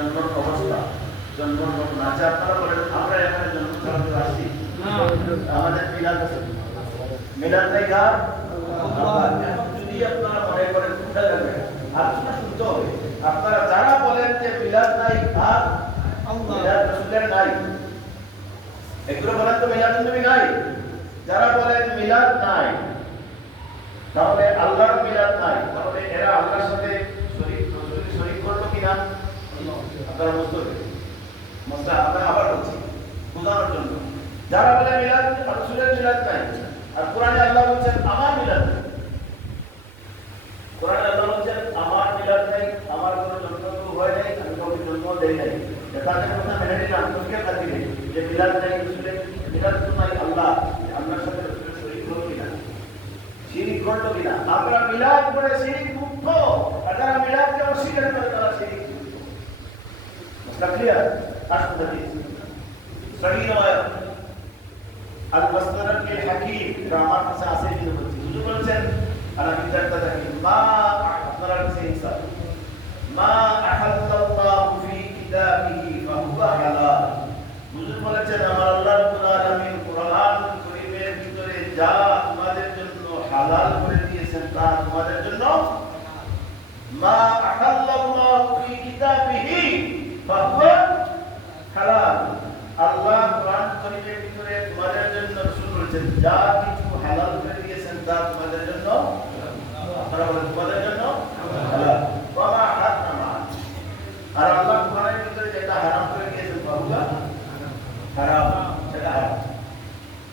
জন্মের অবস্থা, জন্মের ঘটনা। আচ্ছা, আপনারা বলেন, আমরা এখানে জন্ম ছাড়াতে আসছি, আমাদের মিলাদ আছে, মিলাদ নাই কার? এখন যদি আপনারা মনে করেন কোথায় যাবেন, আলোচনা শুনতে হবে। আপনারা যারা বলেন যে মিলাদ নাই কার? মিলাদ রাসূলের নাই, এগুলো বলেন তো মিলাদ নবী নাই। যারা বলেন মিলাদ নাই, তাহলে আল্লাহর মিলাদ নাই, তাহলে এরা আল্লাহর সাথে শরীক করলো কিনা? আপনারা বুঝতে হবে। মশলা আমরা আবার বলছি বোঝানোর জন্য। যারা বলে মিলাদ রাসূলের মিলাদ নাই, আর কোরআনে আল্লাহ বলছেন আমার মিলাদ নাই। কোরআনে আল্লাহ বলছেন আমার মিলাদ নাই, আমার কোনো জন্ম হয় নাই, আমি কাউকে জন্ম দেই নাই। তাদের কথা মেনে নিলাম তোকে খাতিরে যে মিলাদ নাই, রাসূলের মিলাদ তো নাই, আল্লাহর সাথে রাসূলের শরীক হলো কিনা, শিরিক করলো কিনা? আমরা মিলাদ করে শিরিক মুক্ত, আর যারা মিলাদকে অস্বীকার করে তারা শিরিক মুক্ত। মশলা ক্লিয়ার? আসুন দেখি সহি রওয়ায়াত আল-মুসনাদ কে হাকিম, এটা আমার কাছে আছে কিন্তু বলছি। হুজুর বলেছেন আলা বিদাতা দেখি মা, আপনারা কাছে ইনসাফ, মা আহাল্লাল্লাহু ফি কিতাবিহি ফাহুয়া হালাল। হুজুর বলেছেন আমার আল্লাহ রাব্বুল আলামিন কোরআন কারীমের ভিতরে যা তোমাদের জন্য হালাল করে দিয়েছেন তা তোমাদের জন্য, মা আহাল্লাল্লাহু ফি কিতাবিহি ফাহুয়া হালাল। আল্লাহ কোরআন কারীমের ভিতরে তোমাদের জন্য রাসূল বলেছেন যা কিছু হালাল করে দিয়েছেন তা তোমাদের জন্য, আপনারা বলেন তোমাদের জন্য হালাল। ওয়া মা হারামা, আর আল্লাহ কোরআনের ভিতরে যেটা হারাম করে দিয়েছেন ফাহুয়া হারাম, সেটা হারাম।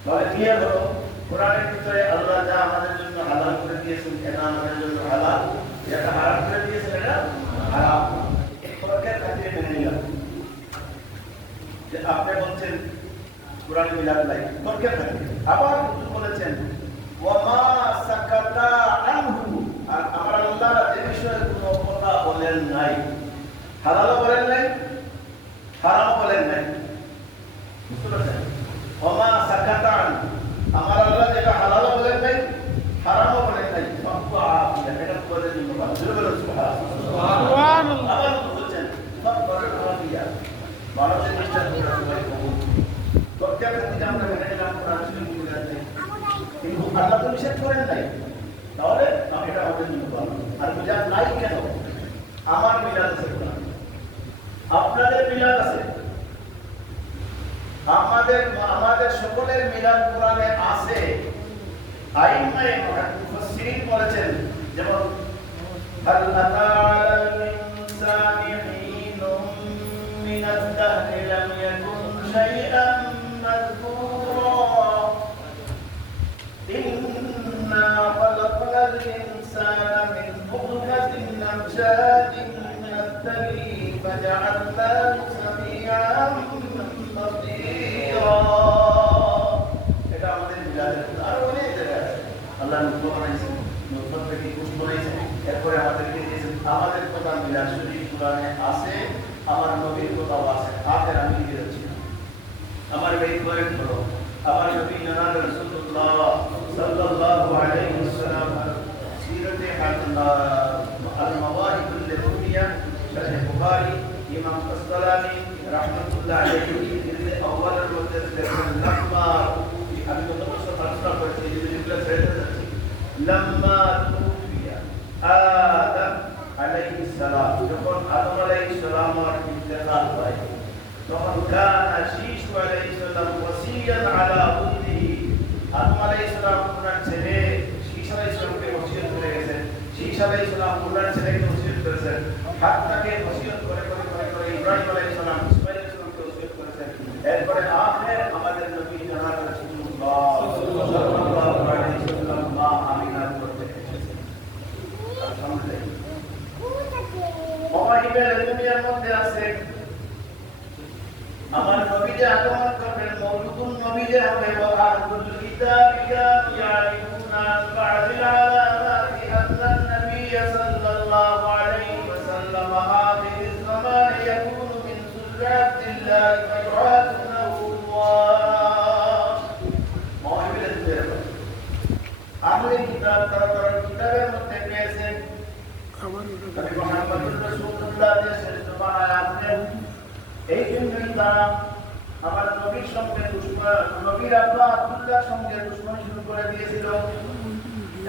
তাহলে ক্লিয়ার হলো, কোরআনের ভিতরে আল্লাহ যা আমাদের জন্য হালাল করে দিয়েছেন এটা আমাদের জন্য হালাল, যেটা হারাম করে দিয়েছেন এটা হারাম। এই ফরকের খাতিরে মেনে নিলাম যে আপনি বলছেন কোরআনে মিলাদ নাই, ফরকের খাতিরে। আবার হুজুর বলেছেন ওয়া মা সাকাতা আনহু, আর আমার আল্লাহ যে বিষয়ে কোনো কথা বলেন নাই, হালালও বলেন নাই, হারামও বলেন নাই। বুঝতে পারছেন? ওয়া মা সাকাতা আনহু, আমার আল্লাহ যেটা হালালও বলেন নাই, হারামও বলেন নাই, ফাহুয়া আফিয়া, এটা তোমাদের জন্য ভালো। বলুন সুবহানাল্লাহ। আবার বলছেন ফাহুয়া আফিয়া, ভারতের নিষ্ঠা করে সবাই কবুল। তর্কের খাতিরে আমরা মেনে নিলাম কোরআন শরীফ মিলাদ নাই, কিন্তু আল্লাহ তো নিষেধ করেন নাই, তাহলে এটা আমাদের জন্য ভালো। আর মিলাদ নাই কেন? আমার মিলাদ আছে কোরআন, আপনাদের মিলাদ আছে, আমাদের সকলের মিলাদ কোরআনে আছে। আইম্মায়ে মুফাসসিরিন বলেছেন, যেমন হাল আতা আলাল ইনসানি হিনুম মিনাদ দাহরি লাম ইয়াকুন শাইআন মাযকুরা ইন্না খালাকনাল ইনসানা মিন নুতফাতিন আমশাজিন নাবতালি ফাজআলনাহু সামিআন বাসীরা। এটা আমাদের মিলাদের আর অনেক জায়গা আছে। আল্লাহ নূতন বানাইছেন, নূতন থেকে কুশ বানাইছেন, এরপরে আমাদেরকে দিয়েছেন। আমাদের কথা মিলাদ শরীফ কোরআনে আছে, আমার নবীর কথাও আছে। আখের আমি লিখে যাচ্ছি, আমার বেদ করেন হলো আমার নবী জনাব রাসূলুল্লাহ সাল্লাল্লাহু আলাইহি ওয়াসাল্লাম সিরাতে আল মাওয়াহিবুল লদুনিয়া শরহ বুখারী ইমাম আসকালানি রাহমাতুল্লাহ আলাইহি এর আউয়ালের মধ্যে লেখেন লাম্মা, আমি কত বছর আলোচনা করেছি, যেগুলো ছেড়ে যাচ্ছি। লাম্মা তুফিয়া আদম আলাইহিস সালাম, যখন আদম আলাইহিস সালামের ইন্তেকাল হয়, তখন কানা শীশু আলাইহিস সালাম ওসিয়াত আলা উম্মিহি, আদম আলাইহিস সালাম ওনার ছেলে শীশ আলাইহিস সালামকে ওসিয়ত করে গেছেন, শীশ আলাইহিস সালাম ওনার ছেলেকে ওসিয়ত করেছেন, হাত্তাকে ওসিয়ত করে ইব্রাহিম আলাইহিস সালাম ইসমাঈল আলাইহিস সালামকে ওসিয়ত করেছেন। এরপরে আখের আমাদের নবী জনাব রাসূলুল্লাহ সাল্লাল্লাহু আলাইহি ওয়াসাল্লাম মা আমিনার করতে এসেছেন। আলহামদুলিল্লাহ। মাওয়াহিবুল লদুনিয়ার মধ্যে আছে আমার নবী যে আগমন করবেন, মওলুদুন নবী যে হবে, আহলুল কিতাব কানু ইয়ারিফুনা বা'দিল আলামাতি আন্না নবী সাল্লাল্লাহু আলাইহি ওয়াসাল্লাম আখির জামান ইয়াকুনু মিন যুররিয়াতিল্লাহ ফায়ুআতুনাহু আল্লাহ। মাওয়াহিবুল লদুনিয়া আহলে কিতাব তারা কিতাবের মধ্যে পেয়েছেন নবী মুহাম্মদুর রাসূলুল্লাহ যে শ্রেষ্ঠ বানায় আপনি আসলেন। এই জন্যই তারা আমার নবীর সঙ্গে দুশমন, নবীর আব্বা আব্দুল্লাহর সঙ্গে দুশমনি শুরু করে দিয়েছিল।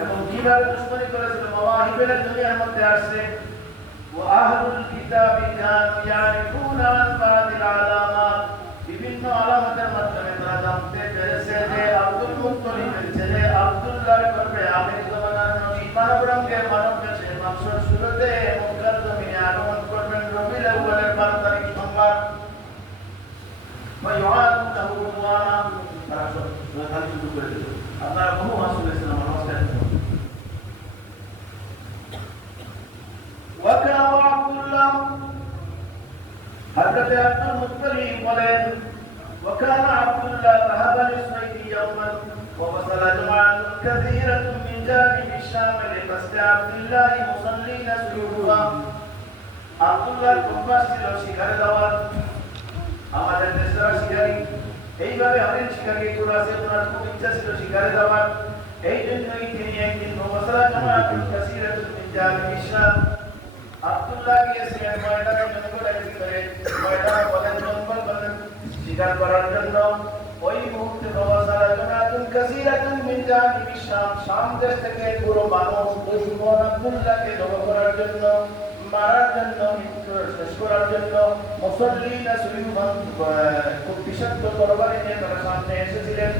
এবং কিভাবে দুশমনি করেছিল? মাওয়াহিবের দুনিয়ার মধ্যে আসছে ওয়াহলুল কিতাবি কানু ইয়ারিফুনা আন বাদিল আলামাত, বিভিন্ন আলামতের মাধ্যমে তারা জানতে পেরেছে যে আব্দুল মুত্তালিবের ছেলে আব্দুল্লাহর গর্ভে আখির জামানার নবী মানব রঙের মানব বেশে মাসুর শুরুতে মক্কার জমিনে আগমন করবেন রবিউল আউয়ালের 12 তারিখ সোমবার। ওয়ায়ুআদুহু বুওয়ানা, তারা সব শুরু করে দিল। আপনারা বহু শুনেছেন আমার নমস্কার। وكان عبد الله حضرت عبد المطلب বলেন وكان عبد الله ذهب للصيد يوما ووصل جماعة كثيرة من جانب الشام لقصد عبد الله مصلين سلوكا। আব্দুল্লাহর অভ্যাস ছিল শিকারে যাওয়ার। আমাদের দেশের শিকারী এইভাবে হরিণ শিকারী করেছে, ওনার খুব ইচ্ছা ছিল শিকারে যাওয়ার। এই জন্যই তিনি একদিন ووصل جماعة كثيرة من جانب الشام, আব্দুল্লাহ গিয়েছিলেন ময়দানে, জনগণকে করে ময়দানে বলেন জঙ্গল বলেন শিকার করার জন্য। ওই মুহূর্তে প্রবাসারা জনাতুন কাসীরাতুন মিন জানিবি শাম, শাম দেশ থেকে পুরো মানুষ দুশমন আব্দুল্লাহকে জড়ো করার জন্য, মারার জন্য, শেষ করার জন্য মুসল্লিনা সুলিমান খুব বিষাক্ত তরবারি নিয়ে তারা সামনে এসেছিলেন।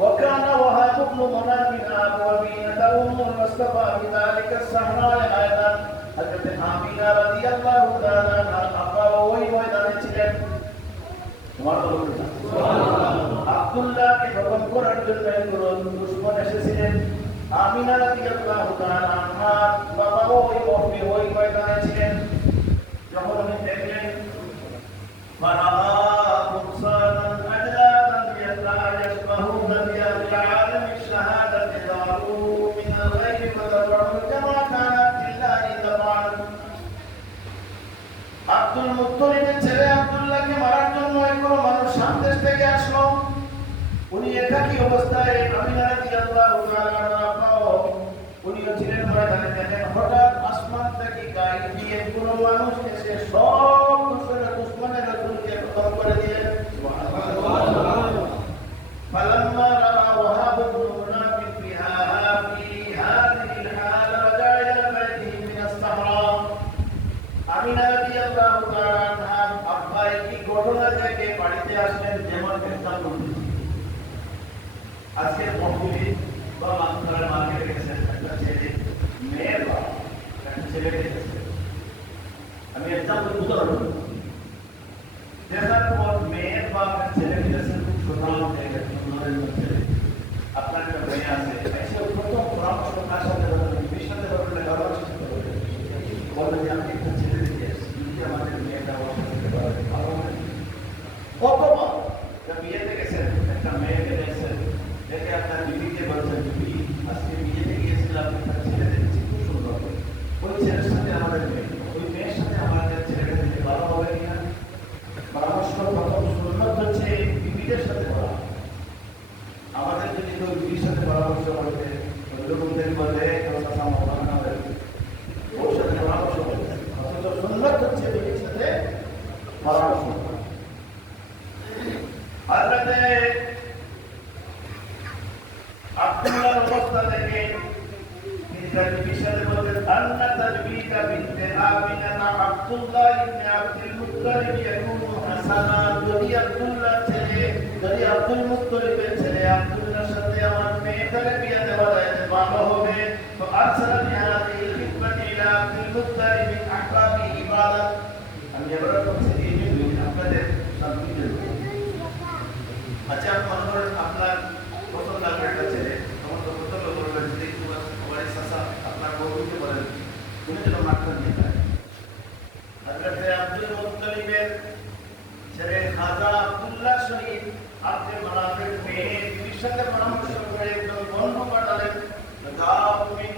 وكان وهاب بن مناد من أبوابين تروم المصطفى بذلك الصحراء أيضا। حضرت آمینہ رضی اللہ تعالی عنہا আব্বা ওই ময়দানে ছিলেন। আব্দুল্লাহকে খতম করার জন্য দুশমন এসেছিলেন। আমিনা রাদিয়াল্লাহু তাআলা আনহা বাবা ওই ময়দানে ছিলেন। যখন উনি দেখলেন আব্দুল মুত্তালিবের ছেলে আব্দুল্লাহকে মারার জন্য একজন মানুষ সামদেশ থেকে আসলো। উনি একাকী অবস্থায় আমিনা রাদিয়াল্লাহু তাআলা আনহা উনিও ছিলেন ময়দানে। দেখেন হঠাৎ আসমান থেকে গায়ে দিয়ে কোন মানুষ এসে সব দুশমনের রাসূলকে খতম করে দিলেন। সুবহানাল্লাহ। فلما رأى وهاب بن مناد في هذه الحالة رجع إلى بيته من الصحراء। আমিনা রাদিয়াল্লাহু তাআলা আনহা আব্বা এই ঘটনা দেখে বাড়িতে আসলেন। যেমন এক্সাম্পল আজকে মহকুমি বা মানকার মার্কেটে গেছেন, একটা ছেলে মেয়ের বা একটা ছেলেকে গেছে, আমি এক্সাম্পল উদাহরণ দেখার পর মেয়ের বা ছেলেকে গেছেন খুব সাধারণ ছেলে, আপনার একটা মেয়ে আছে, এসে প্রথম পরামর্শ তার সাথে বিয়ের সাথে ব্যবহার চেষ্টা করবে, বলবে যে আমি একটা ছেলে দেখে আসছি, যদি আমাদের মেয়েটা ভালো হয়। কতবার বিয়েতে গেছেন, একটা মেয়েকে দেখছেন, দেখে আপনার বিবিকে বলছেন বিবি আজকে বিয়েতে গিয়েছিলাম, একটা ছেলে দেখেছি খুব সুন্দর, ওই ছেলের সাথে আমাদের মেয়ে, ওই মেয়ের সাথে আমাদের ছেলেটা দিতে ভালো হবে কিনা। পরামর্শ প্রথম সুন্নত হচ্ছে বিবিদের সাথে করা। আমাদের যদি কেউ বিবির সাথে পরামর্শ করবে ওইরকম বলবে ওর সাথে পরামর্শ করবে, অথচ সুন্নত হচ্ছে বিবির সাথে পরামর্শ করা। হযরতে আব্দুল্লাহর অবস্থা দেখে তিনি তার বিবির সাথে বললেন আন্না তাজবিকা বিনতে আমিনা মা আব্দুল্লাহ ইবনে আব্দুল মুত্তালিব ইয়াকুনু হাসানা, যদি আব্দুল মুত্তালিবের ছেলে আব্দুল্লাহর সাথে আমার মেয়েটাকে বিয়ে দেওয়া যায় ভালো হবে। তো আরসালা বিহাদিল খিদমাতি ইলা আব্দুল মুত্তালিব মিন আহকামি ইবাদত। আমি এবারে বলছি এই যে আপনাদের শান্তি দেব। আচ্ছা মনে করেন আপনার প্রথম লাগবে একটা ছেলে, তখন তো প্রথম বলবেন যে তোমার চাচা আপনার বউকে বলেন তুমি যেন মাঠটা নিয়ে যায়। হযরতে আব্দুল মুত্তালিবের ছেলে খাজা আব্দুল্লাহ শরীফ আব্দুল মানাফের মেয়ে বিবির সাথে পরামর্শ করে একজন বন্ধু পাঠালেন, যাও তুমি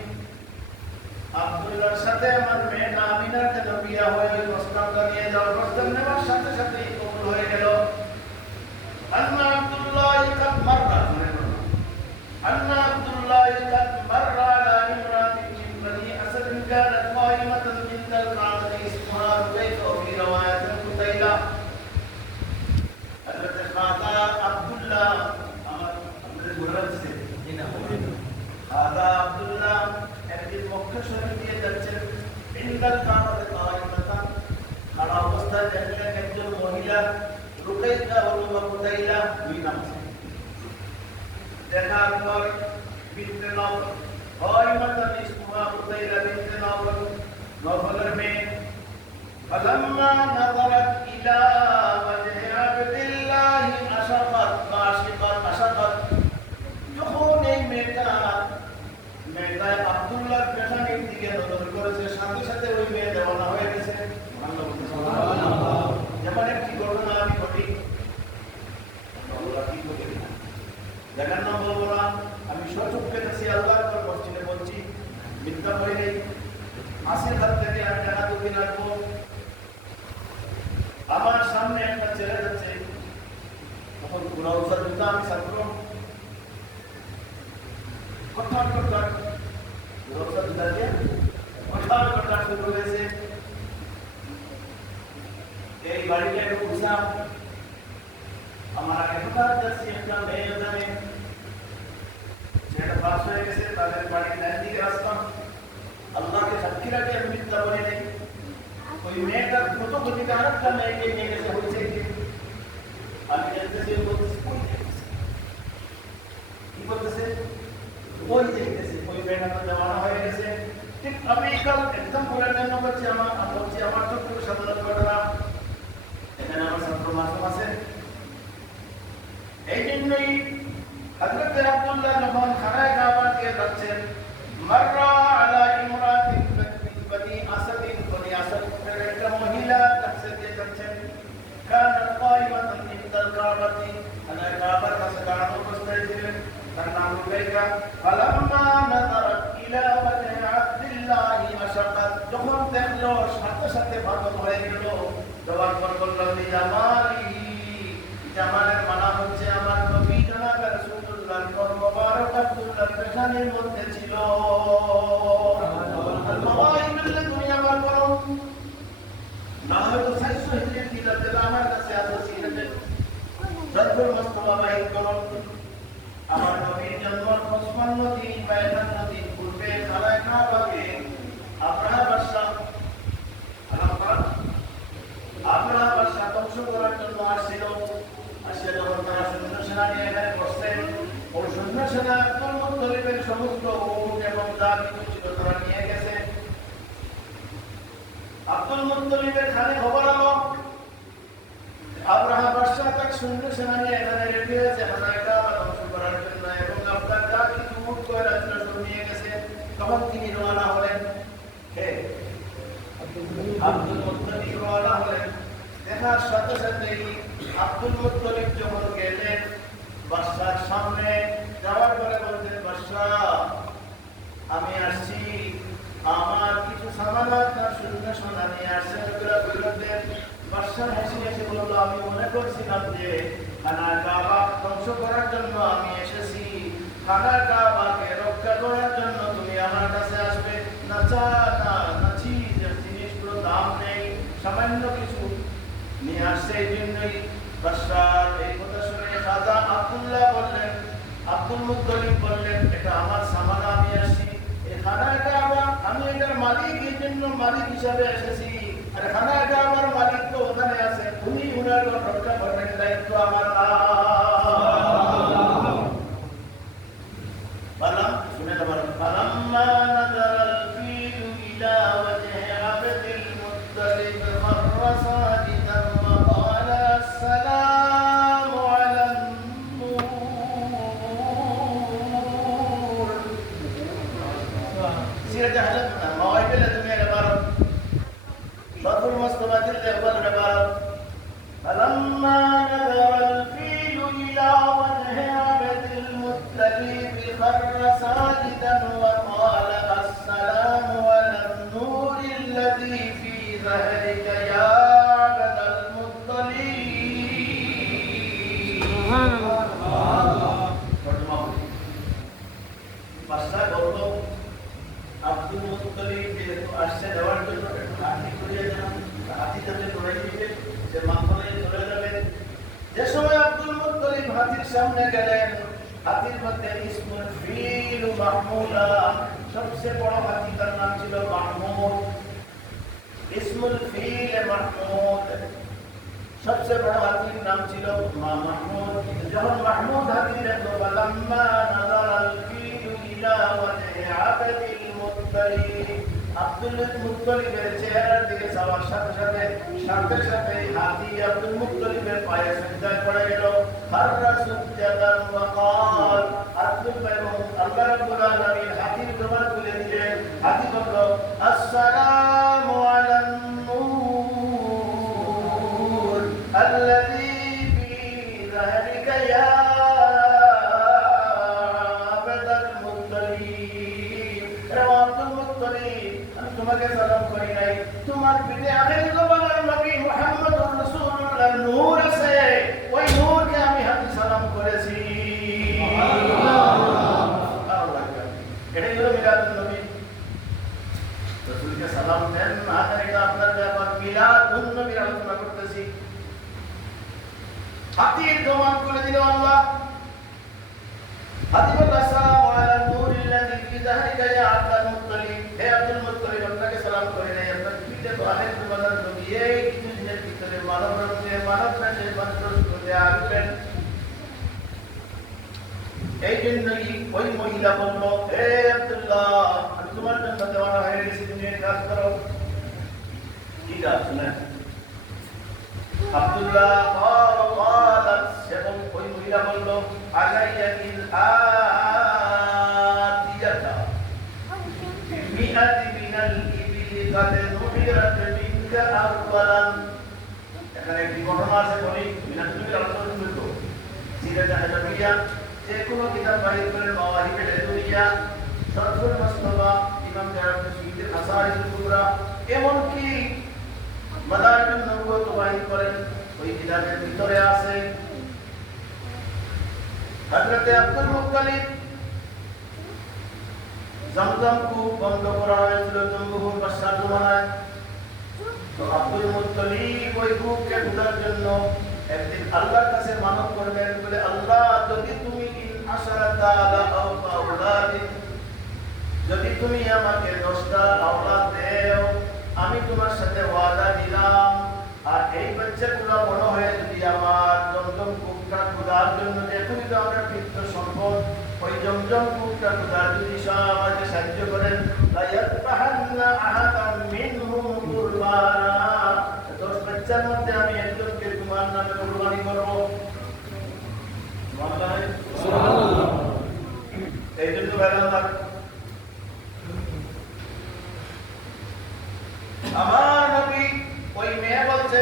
আব্দুল্লাহর সাথে আমার মেয়ে আমিনার জন্য বিয়ে হয়ে ওই প্রস্তাবটা নিয়ে যাও। প্রস্তাব নেওয়ার সাথে সাথেই কবুল হয়ে গেল। أن عبد الله قد مر على امرأة من بني أسد كانت قائمة عند الكعبة اسمها ربيعة في কুতাইলা ওয়া কুতাইলা দুই নাম আছে। দেখার পর বিনতে নওফল হয় মাতান ইসমুহা কুতাইলা বিনতে নওফল, নওফলের মেয়ে। فلما نظرت إلى وجه عبد الله أشرقت أشرقت যখন এই মেয়েটা আব্দুল্লাহর পেশানির দিকে নজর করেছে, সাথে সাথে ওই মেয়ে দেওয়ানা হয়ে গেছে। যেমন একটি ঘটনা আমি ঘটি, দেখার নাম বলবো না, আমি সচক্ষে দেখছি, আল্লাহর মসজিদে বলছি, মিথ্যা বলি নেই। আসির হাত থেকে আমি টাকা দুদিন রাখবো, আমার সামনে একটা ছেলে যাচ্ছে, তখন কুরাউসার জুতা আমি ছাত্র, কঠার কঠার কুরাউসার জুতা দিয়ে কঠার কঠার শুরু হয়েছে। এই বাড়িটা একটু বুঝলাম, আমার আগে হঠাৎ যাচ্ছি একটা মেয়ে জানে, সেটা পাস হয়ে গেছে, তাদের বাড়ির ডান দিকে রাস্তা। আল্লাহকে সাক্ষী রাখে আমি মিথ্যা বলি নেই। ওই মেয়েটার দ্রুত গতিতে আরেকটা মেয়েকে নিয়ে গেছে, হয়েছে কি আমি দেখতেছি, বলতেছি কই দেখতেছি, কি বলতেছে ওই দেখতেছি, ওই মেয়েটা তো দেওয়ানা হয়ে গেছে। ঠিক আমি কাল একদম বলে নেন করছি, আমার চোখ সাধারণ ঘটনা, এখানে আমার ছাত্র মাসুম আছে। এই জন্যই হযরত আব্দুল্লাহ যখন খানায় কাবা দিয়ে যাচ্ছেন, মাররা আলা ইমরাতিন বনি আসাদিন, বনি আসাদ একটা মহিলা কাছে দিয়ে যাচ্ছেন। কানাত কাইমাতান ইনদাল কাবাতি, খানায় কাবার কাছে দাঁড়ানো অবস্থায় ছিলেন, তার নাম রুবাইকা। ফালাম্মা নাযারাত ইলা ওয়াজহি আব্দুল্লাহ আশাকাত, যখন দেখলো সাথে সাথে পাগল হয়ে গেল। জবাব করলেন জামালি, জামালের মানা হচ্ছে আমার নবী জনাব রাসূলুল্লাহর মুবারক আব্দুল্লাহর পেশানির মধ্যে ছিল। আল মাওয়াইদুল্লাহ তুমি আমার করো না, হয়তো 600 হিজরির কিতাব যেটা আমার কাছে আছে, সিরাতে রাসূল মুস্তাফা বাইত করো। আমার নবীর জন্ম 55 দিন বা 51 দিন পূর্বে খানায় কাবাকে আব্রাহা বাদশাহ ধ্বংস করার জন্য আসছিল। আসলে যখন তারা সৈন্য সেনা নিয়ে এখানে বসছেন, ওই সৈন্য সেনা আব্দুল মুত্তালিবের সমস্ত উট এবং যা কিছু ছিল তারা নিয়ে গেছে। আব্দুল মুত্তালিবের খানে খবর এলো আব্রাহা বাদশাহ তার সৈন্য সেনা নিয়ে এখানে রেডি হয়েছে খানায় কাবা ধ্বংস করার জন্য, এবং আপনার যা কিছু উট কয়লা ছিল সব নিয়ে গেছে। তখন তিনি রওনা হলেন, আব্দুল মুত্তালিব রওনা হলেন। দেখার সাথে সাথেই আব্দুল মুত্তালিব যখন গেলেন বাদশার সামনে, যাওয়ার পরে বলতেন, বাদশাহ আমি আসছি, আমার কিছু সামান আপনার সৈন্য সেনা নিয়ে আসছে, ওগুলা বললেন। বাদশাহ হেসে হেসে বলল, আমি মনে করছিলাম যে খানায় কাবা ধ্বংস করার জন্য আমি এসেছি, খানায় কাবাকে রক্ষা করার জন্য তুমি আমার কাছে আসবে না। নাচি যে জিনিসগুলো দাম নেই, সামান্য কিছু নিয়ে আসছে। এই জন্যই বাদশার এই কথা শুনে খাজা আব্দুল্লাহ বললেন, আব্দুল মুত্তালিব বললেন, এটা আমার সামান, আমি আসছি, এই খানায় কাবা আমি এটার মালিক, এই জন্য মালিক হিসাবে এসেছি। আর খানায় কাবার মালিক তো ওখানে আছে, উনি উনার রক্ষা করবেন, দায়িত্ব আমার না। বললাম শুনে নেবার, ফালাম্মা নাযারাল ফিলু ইলা ওয়াজহি আবদিল মুত্তালিব খাররা সাজিদান ওয়া ক্বালা আসসালামু আলান নূর। সিরাতে হাজাত না মাওয়াইদুল দুনিয়ার ইবারত, রাসূল মুস্তাফা দিলে বলেন ইবারত, ফালাম্মা নাযারাল ফিলু ইলা ওয়াজহি আবদিল মুত্তালিব খাররা সাজিদান ওয়া ক্বালা আসসালামু আলান নূর الذي في ظهرك يا عبد المطلب। سبحان الله। বাদশা বলল, আব্দুল মুত্তালিব যেহেতু আসছে দেওয়ার জন্য একটু হাতি করিয়ে দেন, হাতি তাদের দৌড়াই দিবে, সে মাথায় চলে যাবে। যে সময় আব্দুল মুত্তালিব হাতির সামনে গেলেন, হাতির মধ্যে ইসমুল ফিল মাহমুদা, সবচেয়ে বড় হাতি, তার নাম ছিল মাহমুদ। ইসমুল ফিল মাহমুদ, সবচেয়ে বড় হাতির নাম ছিল মাহমুদ। যখন মাহমুদ হাতি দেখলো বালাম্মা নাযারাল ফিলু ইলা ওয়াজহি আবদিল মুত্তালিব, আব্দুল মুত্তালিবের চেহারার দিকে যাওয়ার সাথে সাথে হাতি আব্দুল মুত্তালিবের পায়ে সিজদায় পড়ে গেল। খাররা সুজদান ওয়া ক্বাল, আব্দুল এবং আল্লাহ রাব্বুল আলামিন হাতির জবান খুলে দিলেন। হাতি বলল আসসালামু আলান নূর আল্লাযী ফী যাহরিকা ইয়া আবদাল মুত্তালিব। আব্দুল মুত্তালিব, আমি তোমাকে সালাম করি নাই, তোমার পিঠে আখির জমানার নবী মুহাম্মদুর রাসূলুল্লাহ নূর আছে, ওই নূরকে আমি হাতি সালাম করেছি। এটাই হলো মিলাদুন নবী। রাসূলকে সালাম দেন না, এটা আপনার ব্যাপার। মিলাদুন নবীর আলোচনা করতেছি। হাতির জবান খুলে দিল আল্লাহ। হাতি বলল আসসালামু আলা নূরিল্লাযী ফী যাহরিকা ইয়া আবদাল মুত্তালিব। হে আব্দুল মুত্তালিব, আপনাকে সালাম করে নাই, আপনার পিঠে তো আখির জমানার নবী, এই কিছুদিনের ভিতরে মানব রূপে মানব বেশে মানুষ হতে আসবেন। এই জন্যই ওই মহিলা বলল, হে আব্দুল্লাহ, আমি তোমার জন্য দেওয়ানা হয়ে গেছি, তুমি এই কাজ করো। কি কাজ শুনেন? আব্দুল্লাহ ক্বালাত, এবং ওই মহিলা বলল আলাইয়া ইল আতিয়াতা বিমিআতি মিনাল ইবিলি কাদ নুহিরাত মিনকা আওয়ালান। এখানে একটি ঘটনা আছে, বলি মিনাতুল আলোচনা করব। সিরাত আল-নবিয়া যে কোনো কিতাব বাহির করেন, মাওয়াহিবুল দুনিয়া, শরফুল মুস্তাফা, ইমাম জালালুদ্দিন সুয়ুতির আসারিল কুবরা, এমনকি মাদারিজুন নবুওয়াত বাহির করেন। ওই কিতাবের ভিতরে আছে হযরত আব্দুল মুত্তালিব জমজম কূপ বন্ধ করা হয়েছিল জম্বুহুর বাদশার জমানায়। তো আব্দুল মুত্তালিব ওই কূপকে খোঁজার জন্য একদিন আল্লাহর কাছে মানব করলেন, বলে আল্লাহ, যদি তুমি আশারাতা আলা আওলাদিন, যদি তুমি আমাকে 10টা আওলাদ দেও, আমি তোমার সাথে ওয়াদা দিলাম, আর এই বাচ্চাগুলো বড় হয়ে যদি আমার জমজম কূপটা খোঁজার জন্য, এখনই তো আমরা বৃদ্ধ সম্পদ, ওই জমজম কূপটা খোঁজার যদি সব আমাকে সাহায্য করেন, লায়াতবাহান্না আহাদাম মিনহুম কুরবানা, 10 বাচ্চার মধ্যে আমি একজনকে তোমার নামে কুরবানি করব। সুবহানাল্লাহ। এই জন্য ভাইরা, আমার নবী ওই মেয়ে বলছে,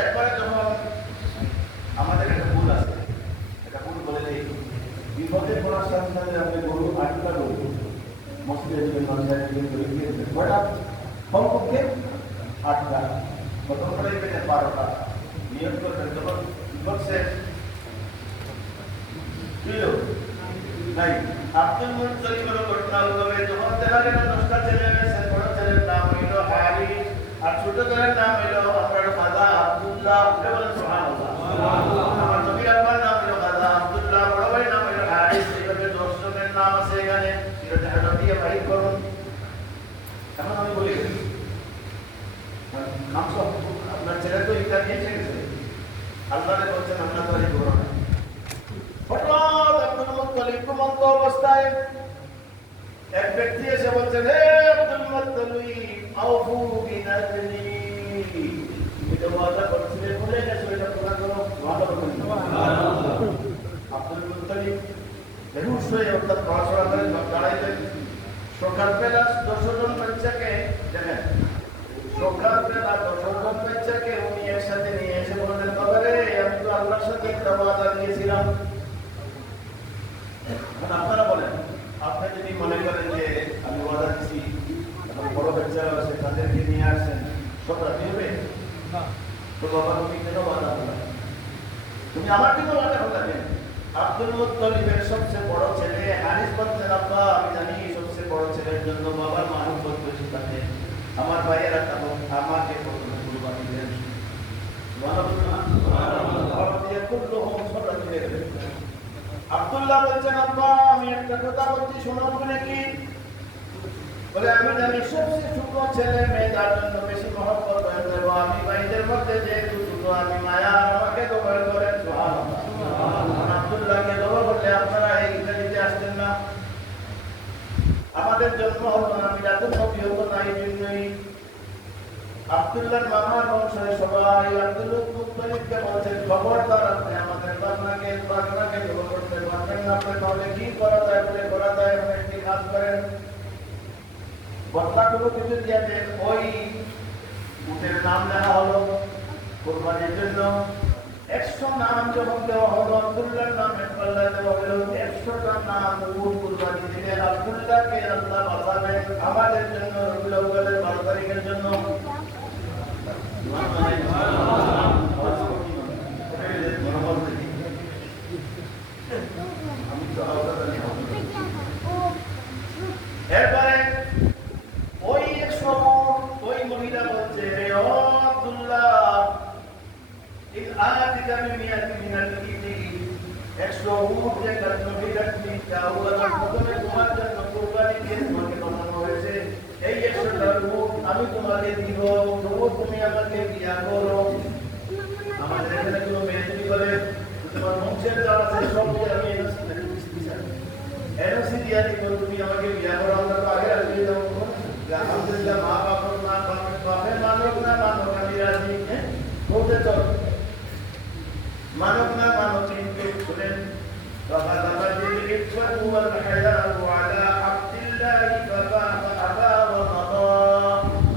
এরপরে যখন আমাদের একটা ভুল আছে, এটা ভুল বলে দেই, বিপদে পড়ার সাথে সাথে আপনি গরু 8টা গরু মসজিদে দিবেন, মাদ্রাসায় দিবেন, কয়টা কমপক্ষে 8টা, প্রথম করে দিবেন 12টা, নিয়ত করবেন। যখন বিপদ শেষ নাই, আব্দুল মুত্তালিবের ঘটনা হলো, যখন দেখা গেল 10টা ছেলে মেয়ে, বড় ছেলের নাম হইল হারিস, আর ছোট ছেলের নাম হইল আমার দাদা আব্দুল্লাহ। বলেন সুবহানাল্লাহ। আমার নবীর আব্বার নাম হইল দাদা আব্দুল্লাহ, বড় ভাইয়ের নাম হইল হারিস। এইভাবে 10 জনের নাম আছে এখানে, এটা হাজার দিয়ে বাহির করুন। এখন আমি বলি, নাম সব আপনার ছেলে তো ইটা নিয়ে গেছে, আল্লাহরে বলছেন আমরা তো এই করো না। হঠাৎ আব্দুল মুত্তালিব ঘুমন্ত অবস্থায় এক ব্যক্তি এসে বলছেন, হে আব্দুল মুত্তালিব, আউফু বিনাজরি, এটা ওয়াদা করছিলেন, ভুলে গেছো, এটা পুরা করো। সুবহানাল্লাহ। আব্দুল মুত্তালিব বেহুশ হয়ে অর্থাৎ পড়াশোনা করে দাঁড়াইলেন। সকালবেলা 10 জন বাচ্চাকে দেখেন, সকালবেলা 10 জন বাচ্চাকে উনি একসাথে নিয়ে এসে বললেন, বাবা রে, আমি তো আল্লাহর সাথে একটা ওয়াদা নিয়েছিলাম। এখন আপনারা বলেন, আপনি যদি মনে করেন যে আমি ওয়াদা দিচ্ছি, এখন বড় বাচ্চারা আছে তাদেরকে নিয়ে আসছেন, সব রাজি হবে না? তো বাবা, তুমি কেন ওয়াদা করলে? তুমি আমার জন্য ওয়াদা করলে? আব্দুল মুত্তালিবের সবচেয়ে বড় ছেলে হারিস বলছেন, আব্বা, আমি জানি সবচেয়ে বড় ছেলের জন্য বাবার মহব্বত বেশি থাকে, আমার ভাইয়েরা আমাকে প্রথমে কুরবানি দেন। আব্দুল্লাহ বলছেন, আব্বা, আমি একটা কথা বলছি, শোনাবো নাকি? বলে, আমি জানি সবচেয়ে ছোট ছেলে মেয়েদের জন্য বেশি মহব্বত হয়ে যাবো, আমি ভাইদের মধ্যে যেহেতু ছোট শুধু আমি মায়া আমাকে কবর করেন সুবহানাল্লাহ। আব্দুল্লাহকে কবর করলে আপনারা এই ইতালিতে আসতেন না, আমাদের জন্ম হতো না, মিলাদুন নবী হতো না। এই জন্যই আব্দুল্লাহর মামার বংশের সবাই আব্দুল মুত্তালিবকে বলছেন, খবরদার আপনি আমাদের বাগনাকে কবর করতে পারবেন না, আপনি তাহলে কি করা যায় বলে করা যায়, আপনি একটি কাজ করেন, বদলাগুলো কিছু দিয়ে দেন। ওই উটের নাম লেখা হলো কোরবানির জন্য। 100 নাম যখন দেওয়া হলো, আব্দুল্লাহর নামে পাল্লা দেওয়া হলো, 100টা নাম উট কোরবানি দিলে আব্দুল্লাহকে আল্লাহ বাঁচাবেন আমাদের জন্য রবিউল আউয়ালের 12 তারিখের জন্য। এরপরে ওই 100 ওই মহিলা বলছে, ও আব্দুল্লাহ, ইন আতিকা বিমিয়াতি মিনাল ইবলি, 100 উট যে নবীর চাও প্রথমে তোমার জন্য কুরবানি দিয়ে তোমাকে বানানো হয়েছে, এই 100টা উট আমি তোমাকে দিব, তবু তুমি আমাকে বিয়া করো। আমাদের এখানে কোনো মেয়ে যদি বলে তোমার বংশের যারা আছে সবকে আমি এনওসি দিয়া দিব, তুমি আমাকে বিয়া করো, আমরা তো আগে রাজি হয়ে যাবো। আলহামদুলিল্লাহ, মা বাপের মানব না মানব আমি রাজি, বলতে চল মানব না মানব। কিন্তু শুনেন,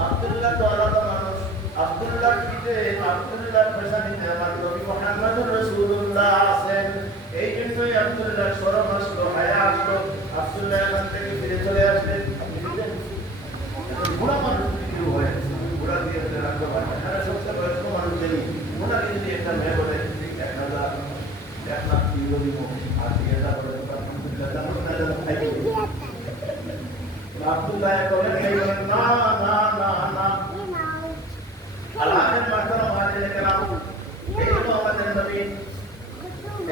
আব্দুল্লাহ তো আলাদা মানুষ, আব্দুল্লাহ পিঠে আব্দুল্লাহ পেশানিতে আমার নবী মুহাম্মদুর রাসূলুল্লাহ আছেন। এই জন্যই আব্দুল্লাহ শরম আসলো, হায়া আসলো, আব্দুল্লাহ এখান থেকে ফিরে চলে আসলেন। বুড়া মানুষ যদি হয়, বুড়া দিয়ে রাখতে পারে, সবচেয়ে বয়স্ক মানুষ জানি, ওনাকে যদি একটা মেয়ে বলে 1000 দিব আর এটা বলে আব্দুল্লাহ বলেন, না না না না, আল্লাহের মাতার মাঝে কেরাম এই তো আমাদের নবী,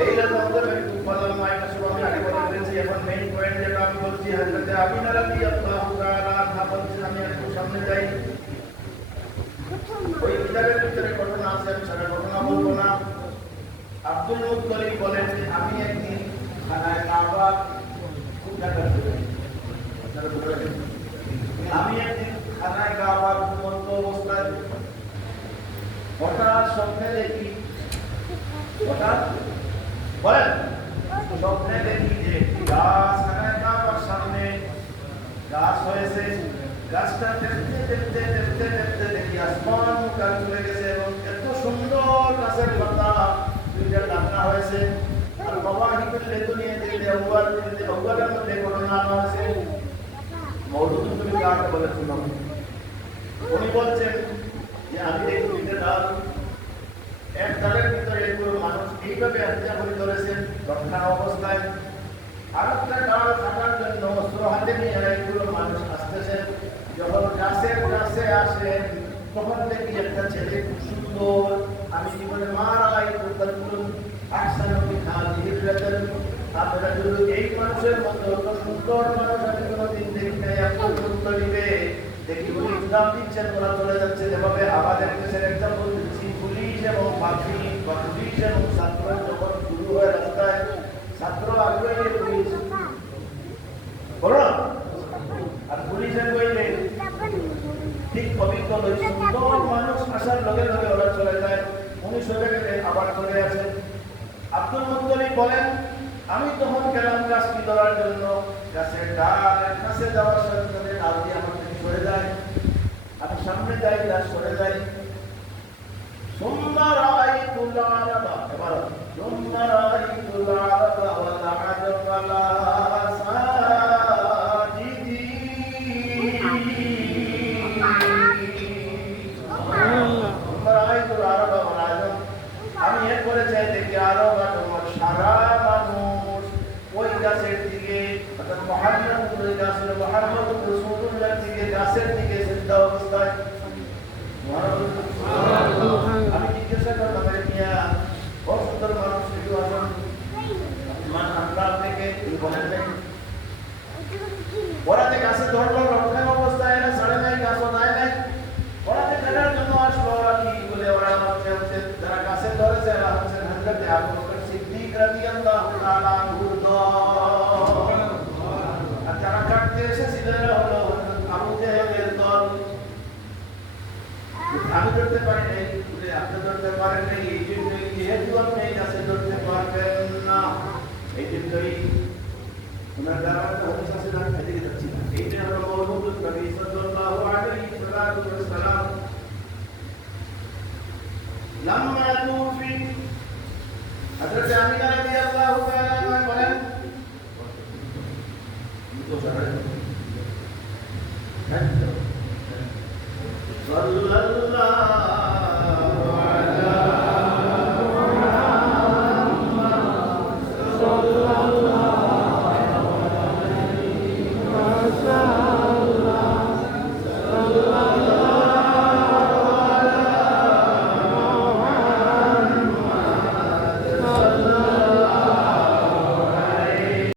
এই রকম করে বলার মাইনা সুবহান আগে বলেছি। এখন মেইন পয়েন্ট যেটা আমি বলছি, হযরত আমিনা রাদিয়াল্লাহু তাআলা আনহা বলছেন, আমি একটু সামনে যাই। ওই কিতাবের ভিতরে ঘটনা আছে, আমি সারা ঘটনা বলবো না। আব্দুল মুত্তালিব বলেন যে আমি একদিন খানায় কাবা পূজা করতে, আমি একদিন খানায় কাবা ঘুমন্ত অবস্থায় হঠাৎ স্বপ্নে দেখি, হঠাৎ বলেন স্বপ্নে দেখি যে গাছ খানায় কাবার সামনে গাছ হয়েছে, গাছটা দেখতে দেখতে দেখতে দেখতে দেখি আসমান মুখা চলে গেছে এবং এত সুন্দর গাছের পাতা দুইটা ডাকনা হয়েছে। আর বাবা হিকুল্লে দুনিয়া দিলে আউয়ালের মধ্যে ঘটনা হয়েছে। মওদুদ তুমি কাকে বলে শুনো, উনি বলছেন যে আমি দেখি দুইটা ডাল, এক ডালের ভিতরে পুরো মানুষ এইভাবে হত্যা করে ধরেছেন ঘটনা অবস্থায়, আর একটা ডাল কাটার জন্য অস্ত্র হাতে নিয়ে পুরো মানুষ আসতেছেন। যখন গাছের কাছে আসেন তখন দেখি একটা ছেলে খুব সুন্দর, আমি জীবনে মারাই করতাম আহসানু মিন হাযিহির রাজুল, আপনারা যদি এই মানুষের মতো এত সুন্দর মানুষ আমি কোনোদিন দেখি নাই। আপনার মুত্তালিবে দেখি উনি ইসলাম দিচ্ছেন, ওরা চলে যাচ্ছে। যেভাবে আমাদের দেশের একটা বলছি, পুলিশ এবং বাকি বা পুলিশ এবং ছাত্র যখন শুরু হয় রাস্তায়, ছাত্র আগ্রহী পুলিশ বলো আর পুলিশের বইলে ঠিক পবিত্র সুন্দর মানুষ আসার লগে লগে ওরা চলে যায়। উনি সরে গেলে আবার চলে আসেন। আব্দুল মুত্তালিব বলেন, আমি তখন গেলাম গাছটি ধরার জন্য, গাছের ডালের কাছে যাওয়ার সাথে সাথে ডাল দিয়ে আমার থেকে সরে যায়, আমি সামনে যাই, গাছ সরে যাই। সুম্মা রাআইতুল আরাবা, এবার সুম্মা রাআইতুল আরাবা ওয়া আ'জাবা লাহা সাজিদিন। সুম্মা রাআইতুল আরাবা ওয়া আ'জাবা, আমি এরপরে চাই দেখি আরব আর সারা মানুষ ওই গাছের দিকে, অর্থাৎ মুহাম্মদুর রাসূলুল্লাহ দিকে, গাছের দিকে সিদ্ধ অবস্থায়। আমি জিজ্ঞাসা করলাম, মিয়া বহু সুন্দর মানুষ কিন্তু আসুন মান আল্লাহ থেকে বলেন নাই, ওরা যে গাছে ধরলো রক্ষা অবস্থায় এরা ছাড়ে নাই, গাছও দেয় নাই, ওরা যে দেখার জন্য আসলো, ওরা কি বলে ওরা হচ্ছে যারা আবু বকর সিদ্দিক রাদিয়াল্লাহু তাআলা আনহুর দল। আর যারা কাটতে এসেছিল এরা হলো আবু জেহেলের দল। আমি ধরতে পারি নাই, আপনি ধরতে পারেন নাই, এই জন্যই যেহেতু আপনি এই কাছে ধরতে পারবেন না, এই জন্যই ওনার দাওয়াত হাদিস আছে না, এদিকে যাচ্ছি না। এইটা হলো মওলুদুন নবী সাল্লাল্লাহু আলাইহি ওয়াসাল্লাম লাম্মা তুফি হযরত আমিনা রাদিয়াল্লাহু তাআলা আনহা বলেন তো জানেন সাল্লাল্লাহু আলা মুহাম্মদ সাল্লাল্লাহু